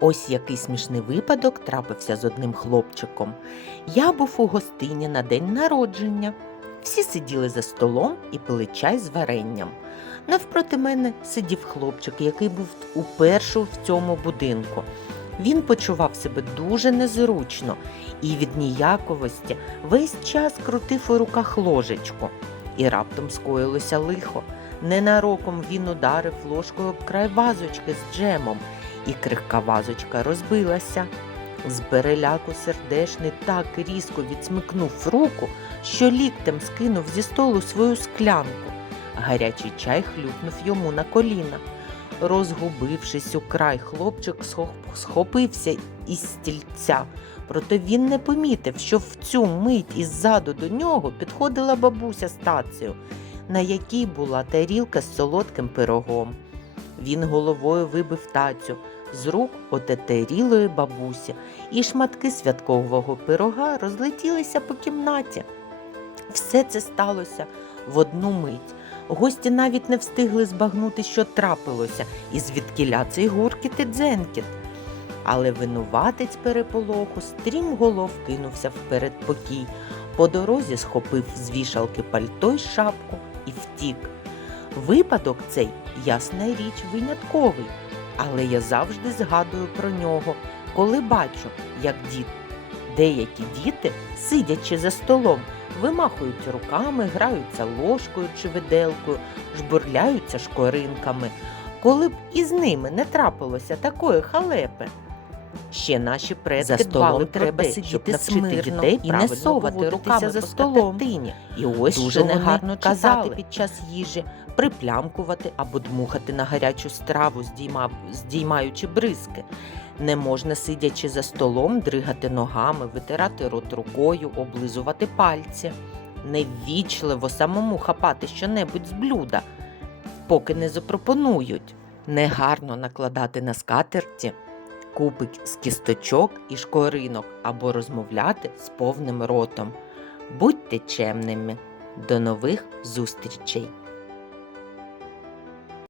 Ось який смішний випадок трапився з одним хлопчиком. Я був у гостині на день народження. Всі сиділи за столом і пили чай з варенням. Навпроти мене сидів хлопчик, який був уперше в цьому будинку. Він почував себе дуже незручно і від ніяковості весь час крутив у руках ложечку. І раптом скоїлося лихо. Ненароком він ударив ложкою об край вазочки з джемом, і крихка вазочка розбилася. З переляку сердешний так різко відсмикнув руку, що ліктем скинув зі столу свою склянку. Гарячий чай хлюпнув йому на коліна. Розгубившись у край, хлопчик схопився із стільця. Проте він не помітив, що в цю мить іззаду до нього підходила бабуся з тацею, на якій була тарілка з солодким пирогом. Він головою вибив тацю з рук отетерілої бабусі, і шматки святкового пирога розлетілися по кімнаті. Все це сталося в одну мить. Гості навіть не встигли збагнути, що трапилося, і звідкіля цей гуркіт і дзенькіт. Але винуватець переполоху стрімголов кинувся в передпокій. По дорозі схопив з вішалки пальто й шапку і втік. Випадок цей, ясна річ, винятковий, але я завжди згадую про нього, коли бачу, як дід. Деякі діти, сидячи за столом, вимахують руками, граються ложкою чи виделкою, жбурляються шкоринками, коли б із ними не трапилося такої халепи. Ще наші предки За столом треба те, сидіти навчити дітей і не совати руками за столом. І ось Дуже що негарно казали читали. під час їжі, приплямкувати або дмухати на гарячу страву, здійма... здіймаючи бризки. Не можна, сидячи за столом, дригати ногами, витирати рот рукою, облизувати пальці. Неввічливо самому хапати щонебудь з блюда, поки не запропонують. Негарно накладати на скатерті купик з кісточок і шкоринок або розмовляти з повним ротом. Будьте чемними. До нових зустрічей!